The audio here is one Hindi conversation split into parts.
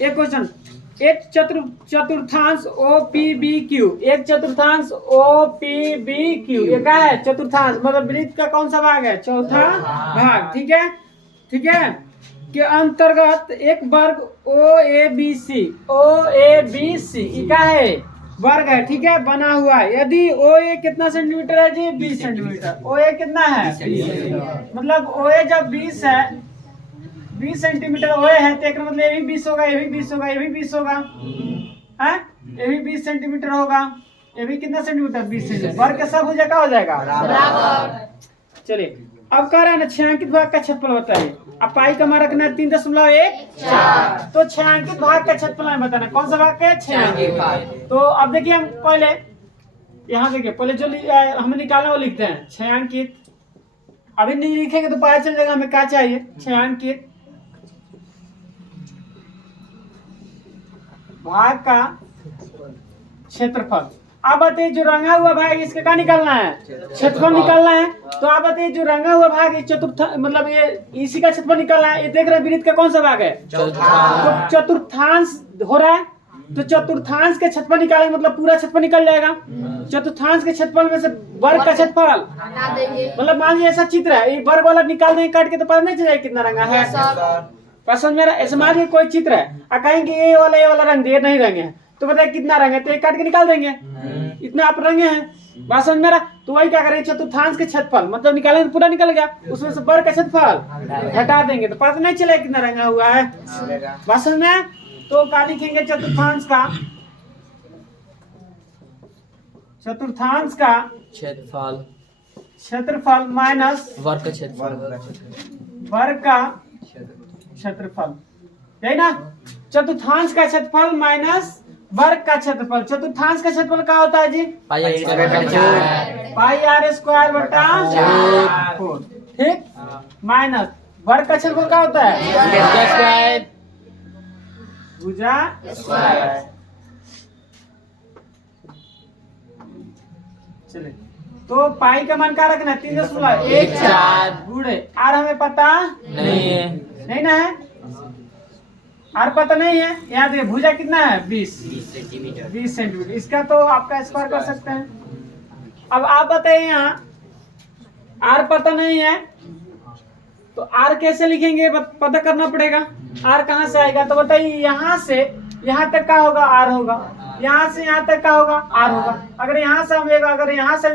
एक क्वेश्चन, एक चतुर्थांश OPBQ, एक चतुर्थांश OPBQ ये क्या है? चतुर्थांश मतलब वृत्त का कौन सा भाग है? चौथा भाग। ठीक है, ठीक है, के अंतर्गत एक वर्ग OABC, OABC ये क्या है? वर्ग है। ठीक है, बना हुआ है। यदि OA कितना सेंटीमीटर है जी? 20 सेंटीमीटर। OA कितना है? 20। मतलब OA जब 20 है, 20 सेंटीमीटर OA है, तो एक मतलब ये भी 20 होगा, ये भी 20 होगा, ये भी 20 होगा, है? ये भी 20 सेंटीमीटर होगा, ये भी कितना सेंटीमीटर? 20 सेंटीमीटर। वर्ग का सब भुजा का हो जाएगा बराबर। चलिए, अब कह रहा है ना छायांकित भाग का क्षेत्रफल बताइए। अब पाई का मान रखना है 3.14, तो छायांकित भाग का क्षेत्रफल बताना। कौन सा भाग का? छायांकित। तो अब देखिए, हम पहले यहाँ देखिए, पहले जो हमें निकालना वो लिखते हैं छायांकित। अभी नहीं लिखेंगे तो पता चल जाएगा हमें क्या चाहिए। छायांकित भाग का क्षेत्रफल। आप बताइए, जो रंगा हुआ भाग इसका क्या निकालना है? क्षेत्रफल निकालना है। तो आप बताइए, जो रंगा हुआ भाग है चतुर्थ मतलब ये इसी का क्षेत्रफल निकालना है। ये देख रहे हैं वृत्त का कौन सा भाग है? तो चतुर्थांश हो रहा है, तो चतुर्थांश के क्षेत्रफल निकालेंगे मतलब पूरा क्षेत्रफल निकल जाएगा। चतुर्थांश के क्षेत्रफल में से वर्ग का क्षेत्रफल मतलब मान लीजिए ऐसा चित्र है, ये वर्ग वाला निकाल देंगे काट के, तो पता नहीं चलेगा कितना रंगा है। पसंद मेरा ऐसे मान लीजिए कोई चित्र है और कहेंगे ये वाला रंग दिए नहीं रंगे हैं, तो बताइए कितना रंग है? तो एक काट के निकाल देंगे, इतना आप रंगे हैं। बात समझ मेरा? तो वही क्या करेंगे, चतुर्थांश के क्षेत्रफल मतलब निकालेंगे, पूरा निकल गया, उसमें से वर्ग का क्षेत्रफल हटा देंगे, तो पता नहीं चलेगा कितना रंगा हुआ है। बात समझ में? तो क्या लिखेंगे? चतुर्थांश का क्षेत्रफल माइनस वर्ग का क्षेत्रफल, वर्ग का क्षेत्रफल, यही ना? चतुर्थांश का क्षेत्रफल माइनस वर्ग का क्षेत्रफल। चतुर्थांश का क्षेत्रफल क्या होता है जी? पाई r स्क्वायर बटा 4। ठीक, माइनस वर्ग का क्षेत्रफल क्या होता है? भुजा स्क्वायर। चलिए, तो पाई का मान क्या रखना है? 3.14 गुणे आर हमें पता नहीं है, नहीं ना है, आर पता नहीं है। यहाँ देखिए भुजा कितना है? 20 सेंटीमीटर। इसका तो आपका स्क्वायर कर सकते हैं। अब आप बताइए, यहाँ आर पता नहीं है तो आर कैसे लिखेंगे? पता करना पड़ेगा। आर कहाँ से आएगा? तो बताइए, यहाँ से यहाँ तक का होगा? आर होगा। यहाँ से यहाँ तक का होगा? आर होगा। अगर यहाँ से हम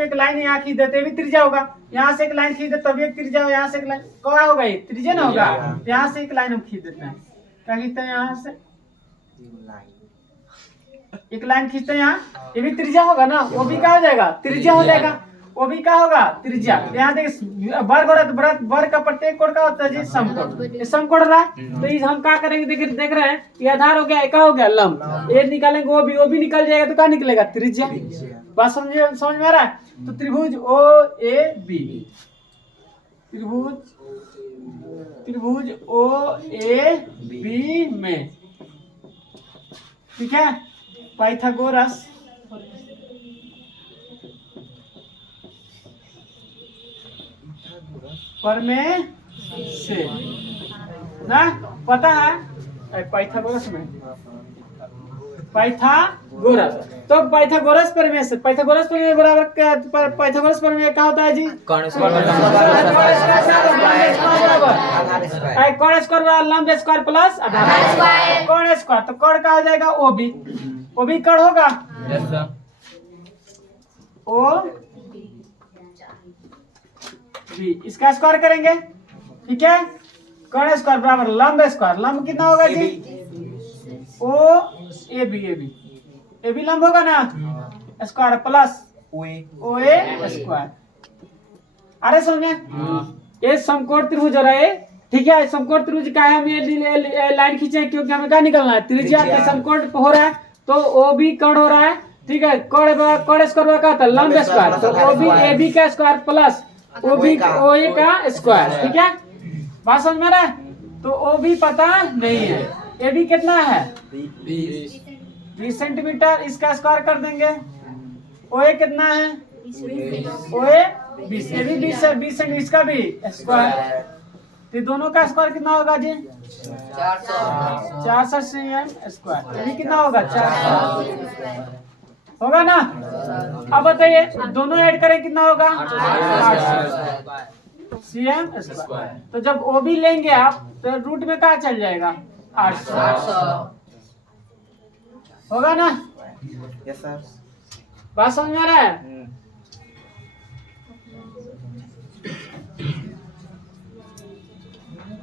एक लाइन यहाँ खींच देते भी त्रिज्या होगा। यहाँ से एक लाइन खींच देते तभी एक त्रिज्या, यहाँ से एक लाइन क्या होगा? ये त्रिज्या ना होगा। यहाँ से एक लाइन हम खींच देते हैं, क्या खींचते हैं? यहाँ से एक लाइन खींचते हैं, यहाँ ये भी त्रिज्या होगा ना, वो भी क्या हो जाएगा? त्रिज्या हो जाएगा। वो भी क्या होगा? त्रिज्या। यहाँ देखिए वर्ग हो रहा है, तो वर्ग का प्रत्येक कोण का होता है जी? समकोण। ये समकोण रहा है, तो इस हम क्या करेंगे? देखिए देख रहे हैं, ये आधार हो गया, क्या हो गया? लंब। ये निकालेंगे, वो भी निकल जाएगा, तो क्या निकलेगा? त्रिज्या। बात समझ में आ रहा है? तो त्रिभुज OAB, त्रिभुज OAB में, ठीक है, पाइथागोरस प्रमेय से ना पता है? पाइथागोरस में पाइथागोरस, तो पाइथागोरस प्रमेय से, पाइथागोरस प्रमेय बराबर क्या? पाइथागोरस प्रमेय क्या होता है जी? कौन स्क्वायर लंब स्क्वायर प्लस आधार स्क्वायर। कौन स्क्वायर, तो कौन का हो जाएगा? OB कौन होगा? OB, इसका स्क्वायर करेंगे, ठीक है। कौन स्क्वायर बराबर लंब स्क्वायर। लंब कितना होगा जी? AB लंब होगा ना, स्क्वायर प्लस OA स्क्वायर। अरे समझे? ये समकोण त्रिभुज हो रहा है, ठीक है। समकोण त्रिभुज का है, हम ये लाइन खींचे क्योंकि हमें क्या निकलना है? त्रिज्या। का समकोण हो रहा है, तो OB कौन हो रहा है? ठीक है, कौन स्क्वायर का होता है? लंब स्क्वायर। तो OB AB का स्क्वायर प्लस OB OA का स्क्वायर, ठीक है। बात समझ में आ रहा है? तो OB पता नहीं है, AB कितना है? 20 सेंटीमीटर। इसका स्क्वायर कर देंगे। OA कितना है? OA 20, AB 20 है, 20 सेंटीमीटर। इसका भी स्क्वायर, तो दोनों का स्क्वायर कितना होगा जी? 400 cm स्क्वायर, ये कितना होगा 400 होगा ना। अब बताइए दोनों ऐड करें कितना होगा 800 cm स्क्वायर। तो जब ओ भी लेंगे आप तो रूट में कहाँ चल जाएगा 800 होगा ना। Yes sir. बात समझ में आ रहा है।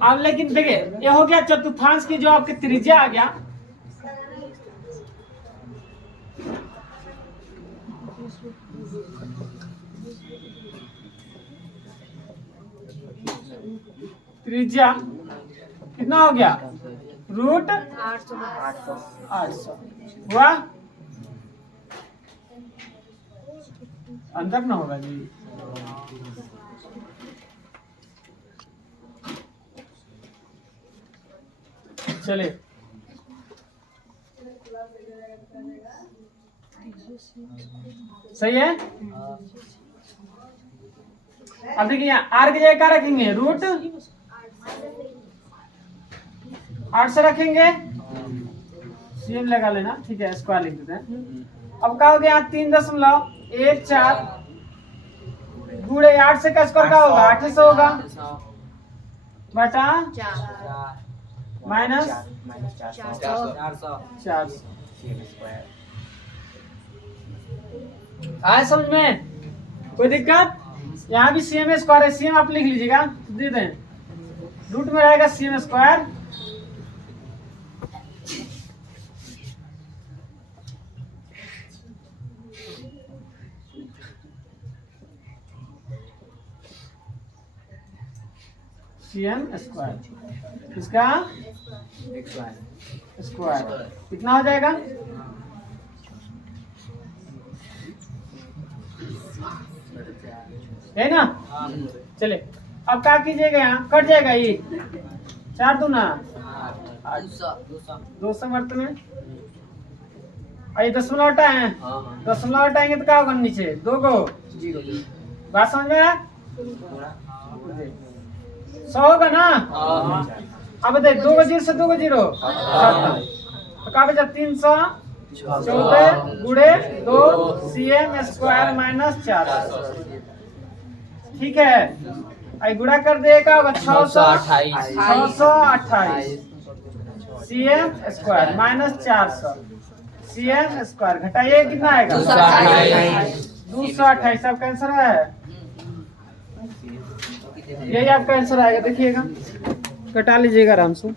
अब लेकिन देखिए ये हो गया चतुर्थांश की जो आपके त्रिज्या आ गया। त्रिज्या कितना हो गया रूट 800 हुआ। अंदर ना होगा जी। चले सही है। अब देखिए आर की जगह क्या रखेंगे रूट 800 रखेंगे, सीएम लगा लेना ठीक है, स्क्वायर लिख देते हैं। अब क्या हो गया 3.14 गुणे 8 से का स्क्वायर क्या होगा 800 होगा बटा माइनस 400 आए समझ में कोई दिक्कत। यहाँ भी सीएम स्क्वायर है, सीएम आप लिख लीजिएगा दे दें, रूट में रहेगा सीएम स्क्वायर सीएम स्क्वायर, इसका स्क्वायर कितना हो जाएगा है ना। चले अब क्या कीजिएगा यहाँ कट जाएगा ये 4 दूना 200 मरते में ये दशमलव हटाए दशमलव हटाएंगे तो क्या होगा नीचे 2 गो बात समझ में 100 होगा ना। अब बताइए 2 को 0 से 2 को 0 तो क्या बचा 314 गुणे 2 सीएम स्क्वायर माइनस 400 ठीक है। आई गुणा कर देगा 628 cm square minus 400 cm square घटाइए कितना आएगा 228 आपका आंसर है, यही आपका आंसर आएगा। देखिएगा कटा लीजिएगा आराम से।